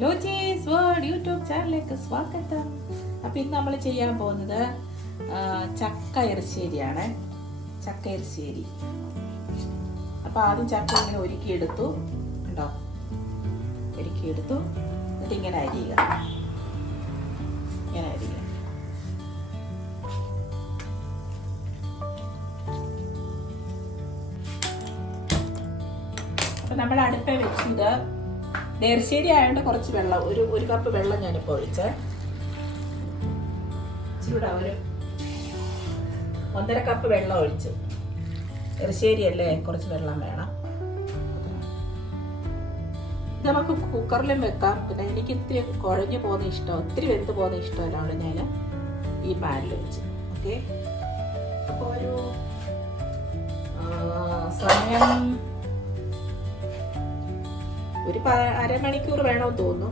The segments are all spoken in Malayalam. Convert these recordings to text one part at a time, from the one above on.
ലോജീസ് വേൾഡ് യൂട്യൂബ് ചാനലിലേക്ക് സ്വാഗതം. അപ്പം ഇന്ന് നമ്മൾ ചെയ്യാൻ പോകുന്നത് ചക്ക എറിശ്ശേരിയാണ്. ചക്ക എറിശ്ശേരി. അപ്പം ആദ്യം ചക്ക ഇങ്ങനെ ഒരുക്കിയെടുത്തു, ഉണ്ടോ? ഒരുക്കിയെടുത്തു. എന്നിട്ട് ഇങ്ങനെ അരിയുക, ഇങ്ങനെ അരിയുക. അപ്പം നമ്മൾ അടുപ്പേ വെച്ചത് എറിശ്ശേരി ആയതുകൊണ്ട് കുറച്ച് വെള്ളം, ഒരു കപ്പ് വെള്ളം ഞാനിപ്പോൾ ഒഴിച്ച്, ഇച്ചിരി ഒരു 1.5 കപ്പ് വെള്ളം ഒഴിച്ചു. എറിശ്ശേരി അല്ലേ, കുറച്ച് വെള്ളം വേണം. നമുക്ക് കുക്കറിലും വെക്കാം. പിന്നെ എനിക്ക് ഇത്തിരി കുഴഞ്ഞു പോകുന്ന ഇഷ്ടം, ഒത്തിരി വെന്ത് പോകുന്ന ഇഷ്ടമല്ല, അവിടെ ഞാൻ ഈ പാനിൽ വെച്ചു. ഓക്കെ, അപ്പോൾ ഒരു സമയം ഒരു അരമണിക്കൂർ വേണമെന്ന് തോന്നുന്നു.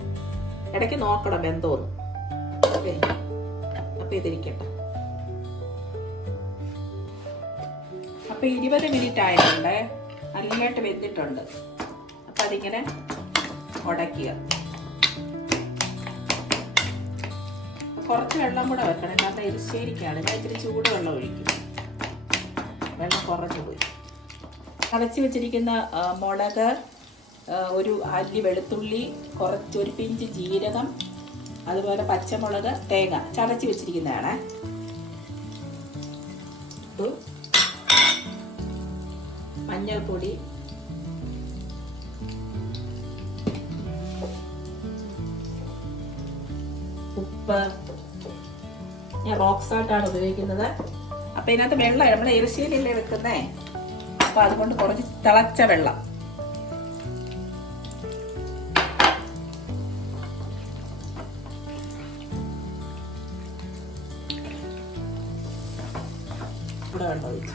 ഇടയ്ക്ക് നോക്കണം വെന്തോന്ന്. ഓക്കെ, അപ്പം ഇതിരിക്കട്ടെ. അപ്പം 20 മിനിറ്റ് ആയിട്ടുണ്ട്, നല്ലതായിട്ട് വെന്തിട്ടുണ്ട്. അപ്പം അതിങ്ങനെ ഉടയ്ക്കുക. കുറച്ച് വെള്ളം കൂടെ വെക്കണം, കാരണം എരിശ്ശേരിക്കാണ്. ഞാൻ ഇത്തിരി ചൂടുവെള്ളം ഒഴിക്കും, വെള്ളം കുറഞ്ഞു പോയി. ചതച്ച് വെച്ചിരിക്കുന്ന മുളക്, ഒരു അല്ലി വെളുത്തുള്ളി, ഒരു പിഞ്ച് ജീരകം, അതുപോലെ പച്ചമുളക്, തേങ്ങ ചതച്ച് വെച്ചിരിക്കുന്നതാണ്. മഞ്ഞൾപ്പൊടി, ഉപ്പ്. ഞാൻ റോക്ക് സാൾട്ടാണ് ഉപയോഗിക്കുന്നത്. അപ്പം ഇതിനകത്ത് വെള്ളം, നമ്മുടെ എരിശ്ശേരിയല്ലേ വെക്കുന്നേ, അപ്പം അതുകൊണ്ട് കുറച്ച് തിളച്ച വെള്ളം. ഇവിടെ വെള്ളം ഒഴിച്ചു.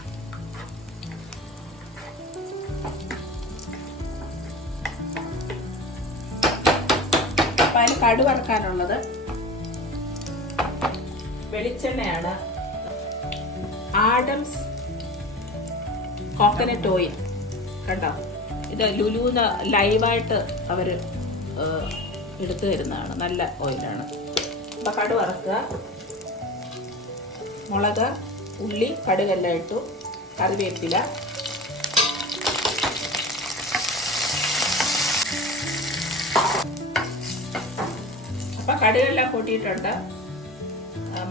അപ്പം അതിന് കടു വറക്കാനുള്ളത് വെളിച്ചെണ്ണയാണ്. ആഡംസ് കോക്കനട്ട് ഓയിൽ, കണ്ടോ? ഇത് ലുലുന്ന് ലൈവായിട്ട് അവർ എടുത്തു തരുന്നതാണ്, നല്ല ഓയിലാണ്. അപ്പം കടു വറക്കുക. മുളക്, ഉള്ളി, കടുകെല്ലാം ഇട്ടു, കറിവേപ്പില, അപ്പം കടുകെല്ലാം പൊട്ടിയിട്ടുണ്ട്,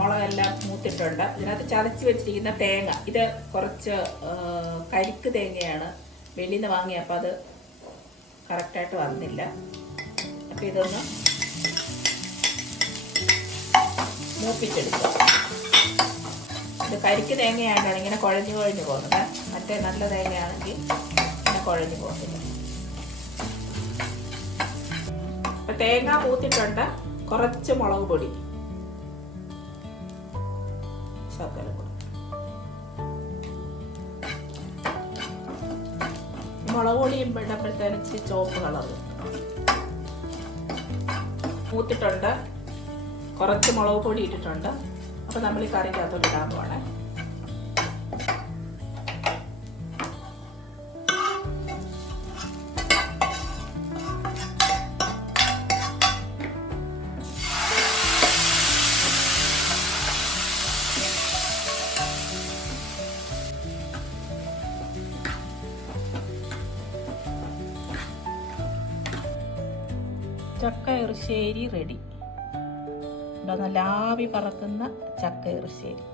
മുളകെല്ലാം മൂത്തിട്ടുണ്ട്. ഇതിനകത്ത് ചതച്ച് വെച്ചിരിക്കുന്ന തേങ്ങ, ഇത് കുറച്ച് കരിക്ക് തേങ്ങയാണ്, വെളിയിൽ നിന്ന് വാങ്ങി. അപ്പം അത് കറക്റ്റായിട്ട് വന്നില്ല. അപ്പം ഇതൊന്ന് മൂപ്പിച്ചെടുക്കുക. ഇത് കരിക്ക് തേങ്ങയായിട്ടാണ് ഇങ്ങനെ കുഴഞ്ഞു പോകുന്നത്. മറ്റേ നല്ല തേങ്ങയാണെങ്കിൽ ഇങ്ങനെ കുഴഞ്ഞു പോകുന്നില്ല. അപ്പം തേങ്ങ മൂത്തിട്ടുണ്ട്. കുറച്ച് മുളക് പൊടി, ശകലം കൂടി. മുളക് പൊടിയും ഇടുമ്പോഴത്തേനും ഇച്ചിരി ചുവപ്പ് കളർ മൂത്തിട്ടുണ്ട്. കുറച്ച് മുളക് പൊടി ഇട്ടിട്ടുണ്ട്. അപ്പം നമ്മൾ ഈ കറിക്കകത്തോട്ട് ഇടാൻ പോകണേ. ചക്ക എറിശ്ശേരി റെഡി. ഇവിടെ നല്ല ആവി പറക്കുന്ന ചക്ക എറിശ്ശേരി.